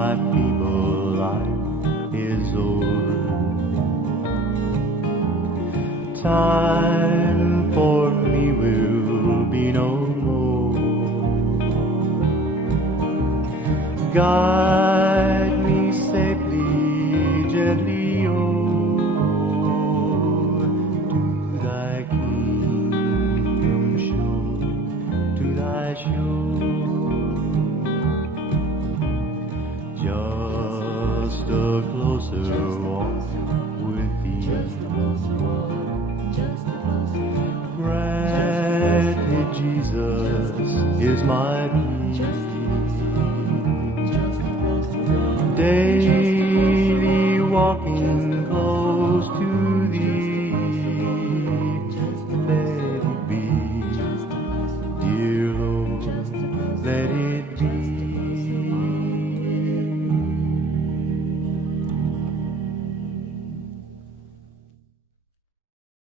my feeble life is o'er. Time for me will be no more. Guide me safely, gently, o'er to thy kingdom shore, to thy shore. Just a closer walk with thee. Granted, Jesus is my plea. Daily walking close to thee. Let it be, dear Lord, let it